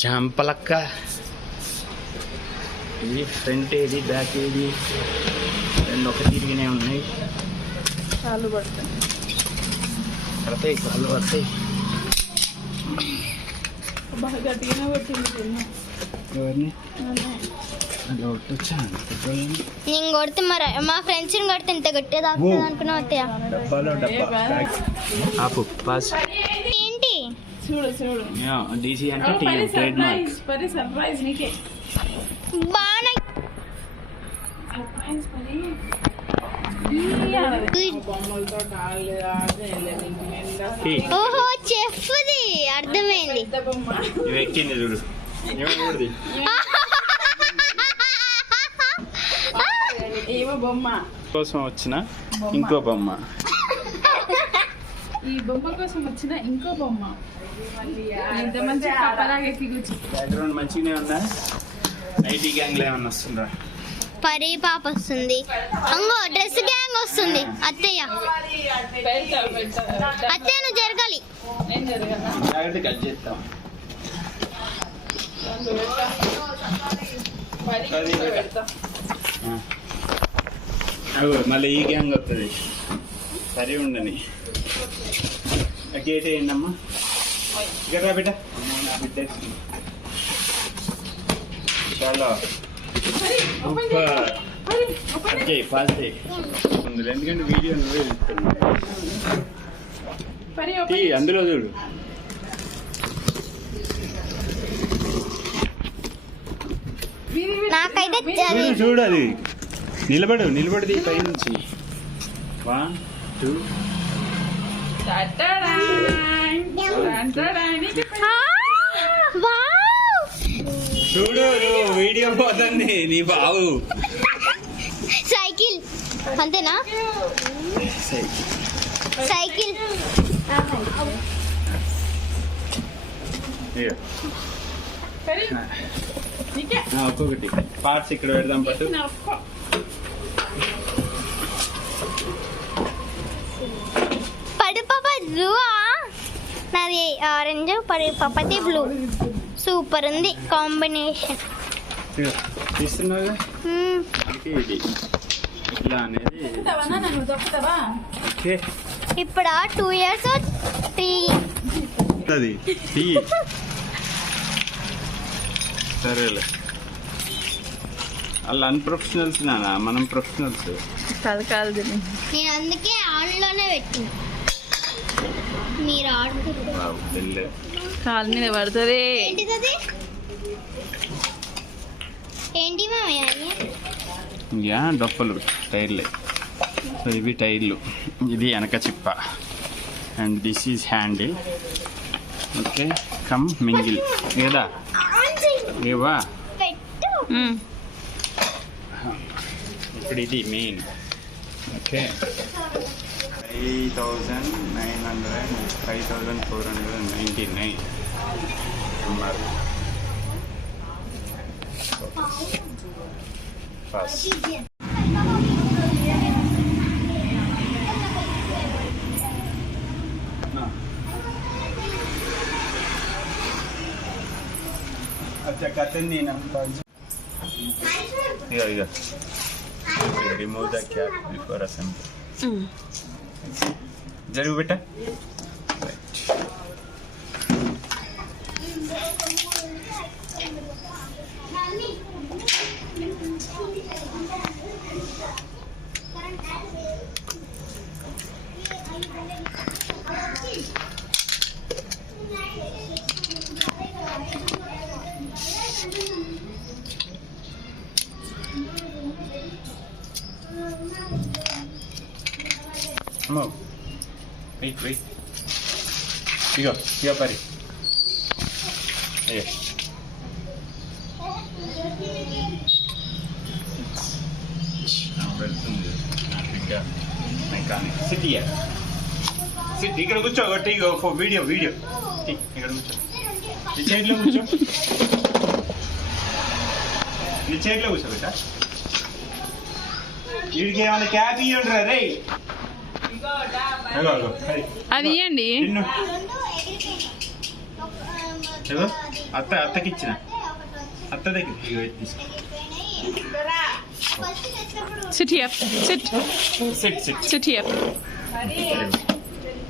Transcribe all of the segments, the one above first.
చంపలక్క. ఇది ఫ్రంట్ ఏది బ్యాక్ ఏది రెండు ఒక తిరిగినే ఉన్నాయి. కాళ్ళు పడతాయి కాళ్ళు పడతాయి. బాగా గట్టిగానే పెట్టింది. ఎవరిని నేను కొడితే మరి మా ఫ్రెండ్స్ కొడితే ఇంత గట్టిగా తాకుతుంది అనుకున్నావు అత్తయ్య. ఏంటి చూడు చూడు డీసీ అంటే ట్రేడ్ మార్క్. సర్ప్రైజ్ నీకే బాగా ఓహో చెఫ్ది అర్థమైంది. ఎక్కింది చూడు బొమ్మ కోసం వచ్చిన ఇంకో బొమ్మ. ఈ బొమ్మ కోసం వచ్చిన ఇంకో బొమ్మ. ఇంత మంచి కప్పలాగా ఎక్కి కూర్చో. బ్యాక్గ్రౌండ్ మంచిగానే ఉందా? ఐటీ గ్యాంగ్ ఏమన్నా వస్తుందా? పరి పాప వస్తుంది. అంగో డ్రెస్ గ్యాంగ్ వస్తుంది. అత్తయ్య అత్తయ్య నువ్వు జరగాలి. జాగ్రత్త కట్ చేస్తాం. మళ్ళీ ఈ గ్యాంగ్ వస్తుంది. సరే ఉండని గేట్ వేయండి అమ్మా. ఇక్కడ బిడ్డ బిడ్డ చాలా ఫాస్ట్ ఉంది. ఎందుకంటే వీడియో నువ్వే తీస్తున్నావు. అందులో చూడు. నాకైతే చూడు అది నిలబడి పై నుంచి 1 2 చూడు వీడియో పోతుంది నీ బాబు. సైకిల్ అంతేనా? సైకిల్ ఒక్కొక్కటి పార్ట్స్ ఇక్కడ పెడదాం. పట్టు పడు పాప బ్లూ. నాది ఆరెంజ్, పప్పది బ్లూ. సూపర్ ఉంది కాంబినేషన్. తీస్తున్నావుగా ఇది ఇట్లా అనేది. ఇప్పుడు 2 years 3 సరేలే. వాళ్ళు అన్ప్రొఫెషనల్స్ నానా, మనం ప్రొఫెషనల్స్. కాదు నేను అందుకే ఆన్లోనే పెట్టిన. మీరు ఆడుతున్నారు కాలు మీద పడుతుంది. ఏంటిది? ఏంటి మామయ్య? డొప్పలు టైర్లే. సో ఇవి టైర్లు, ఇది వెనక చిప్ప, and this is handle. Okay come mingle ఏదా ఏవా. ఇప్పుడు ఇది మెయిన్. ఓకే 5,499 అన్నారు. ఫస్ట్ अच्छा कहते नहीं ना. इधर remove the cap before assembly. जरूर बेटा. Come on. Wait. Here, buddy. Here. Sit here. Sit. ఇక్కడ కూర్చో. వీడియో ఇక్కడ కూర్చో. ఈ సైడ్లో కూర్చో. బేటా. వీడికి ఏమైనా క్యాప్ ఇవ్వండి రా రే. అది ఇవ్వండి. చదువు అత్తకి ఇచ్చిన అత్త దగ్గర ఇగో ఇది తీసుకో. Sit here. Sit. Sit here.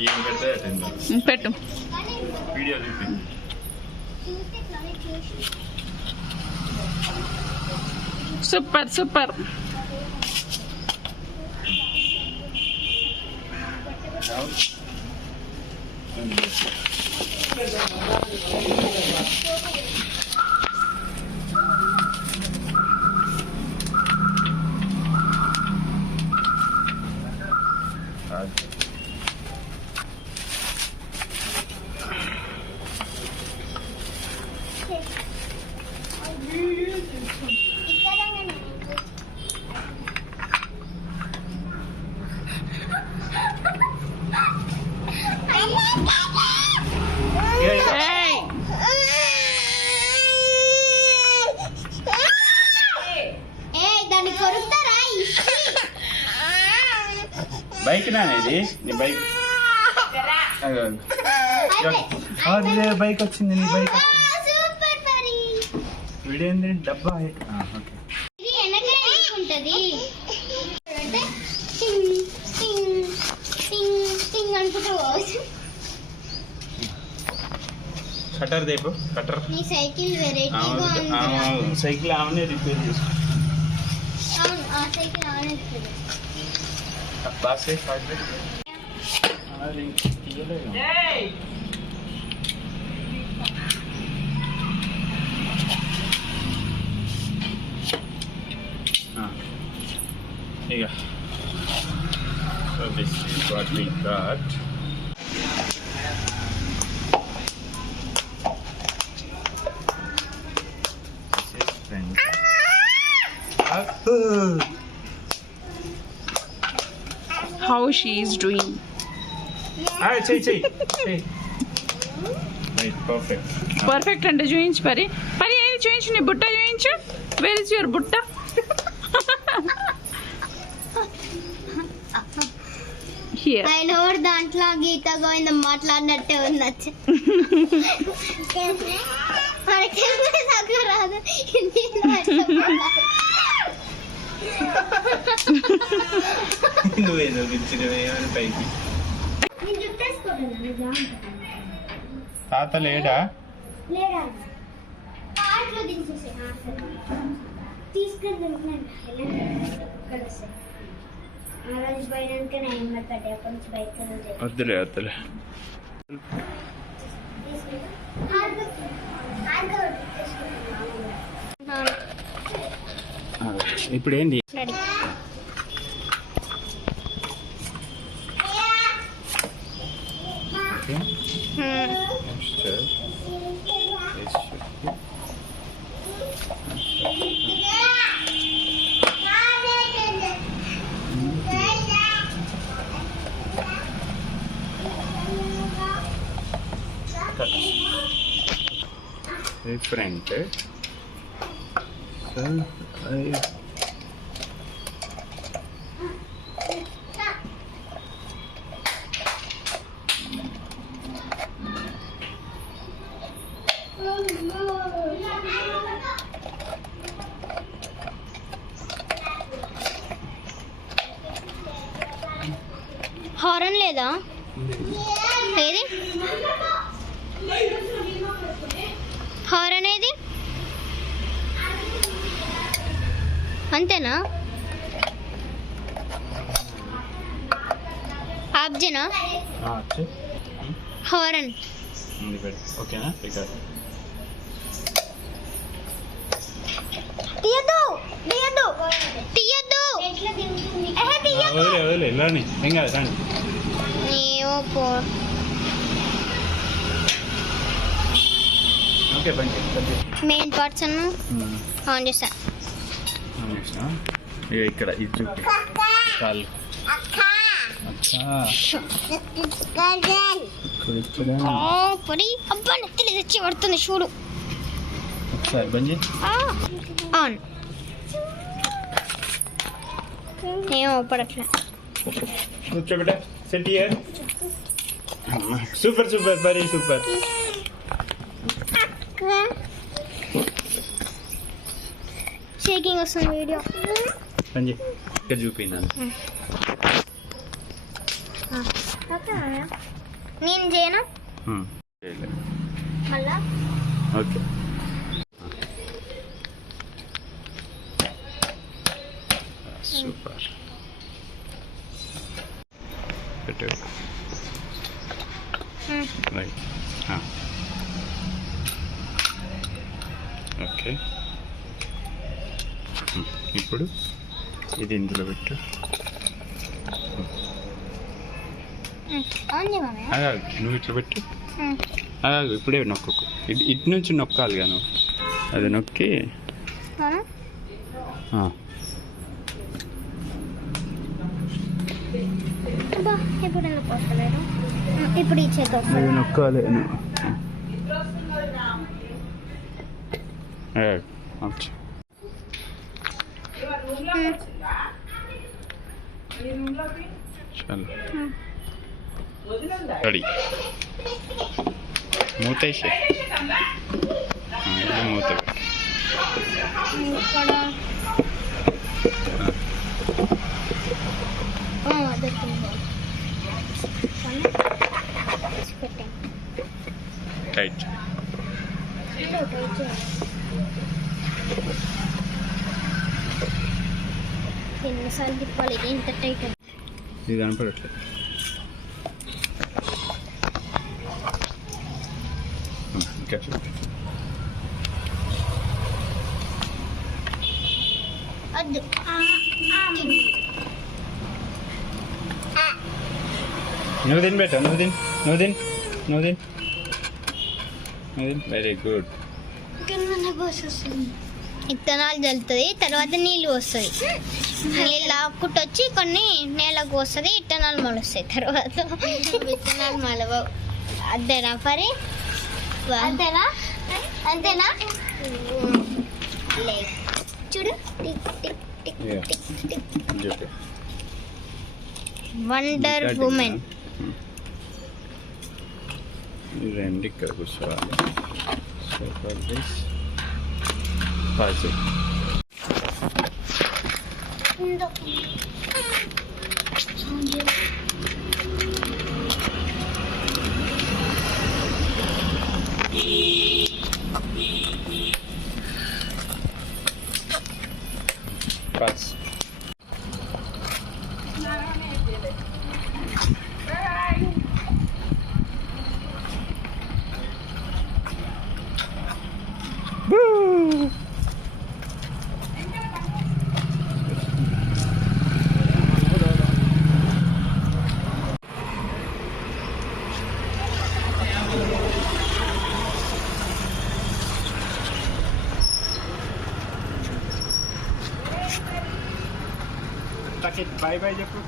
ఏం పెడతా పెట్టు. వీడియో చూపి. సూపర్. బైక్ నానేది నీ బైక్ బైక్ వచ్చింది నీ బైక్ వీడేంది డబ్బా ఓకే కటర్ దేపు కటర్ సైకిల్ సైకిల్ ఆమెనే రిపేర్ చేసుకో బాస్ ఇక so this is what we got. How she is doing? చెయ్యి పర్ఫెక్ట్ అంటే చూయించు పరి ఏది చూయించు నీ బుట్ట చూయించు. వేర్ ఇస్ యువర్ బుట్ట? ఆయన దాంట్లో గీత గోవిందం మాట్లాడినట్టే ఉన్నచ్చు. రాదు నువ్వేదో పైకి తాత లేడా? వద్దులే ఇప్పుడు ఏంటి? ఫ్రంట్ హారన్ లేదా? ఏది హారన్ ఏది? అంతేనా? ఆబ్జేనా హారన్? ఓకేనా? తీయద్దు. ఏం కాదు రండి. ఓకే మెయిన్ పార్ట్స్ అన్న ఆన్ చేసా. ఇక్కడ ఇది చూపి కాళ్ళు. అబ్బా నెత్తిలి తెచ్చి పడుతుంది చూడు. ఒకసారి బంద్ ఆన్. ఏమో పడట్లే. కూర్చోబెట్ట సెట్ ఇయర్. Super very super. షేకింగ్ వస్తుంది వీడియో. సంజయ్ ఇక్కడ చూపినాను. నేను చేయను మళ్ళా. Okay super. పెట్టు రైట్. ఓకే ఇప్పుడు ఇది ఇందులో పెట్టు. నువ్వు ఇట్లా పెట్టు. ఇప్పుడే నొక్కకు. ఇటు నుంచి నొక్కాలి కానీ అది నొక్కి ఇప్పుడు ఈ చేత నొక్కాలి. రెడీ. మూతేసే మూత టైట్. ఎన్నిసార్లు తిప్పాలి ఇంత టైట్? ఇది కనపడట్లేదు. వద్దు. నువ్వు తిని పెట్టా. Very good. విత్తనాలు జల్లుతుంది, తర్వాత నీళ్ళు వస్తుంది. నీళ్ళు ఆపుకుంటొచ్చి కొన్ని నేలకు వస్తుంది, విత్తనాలు మొలుస్తాయి. తర్వాత విత్తనాలు మొలవవు. అంతేనా పరి? అంతేనా? చూడు వండర్ ఉమెన్. రెండు ఇక్కడ కూర్చోవాలి. So for this positive. Pass. Woo! Bye bye, Japu.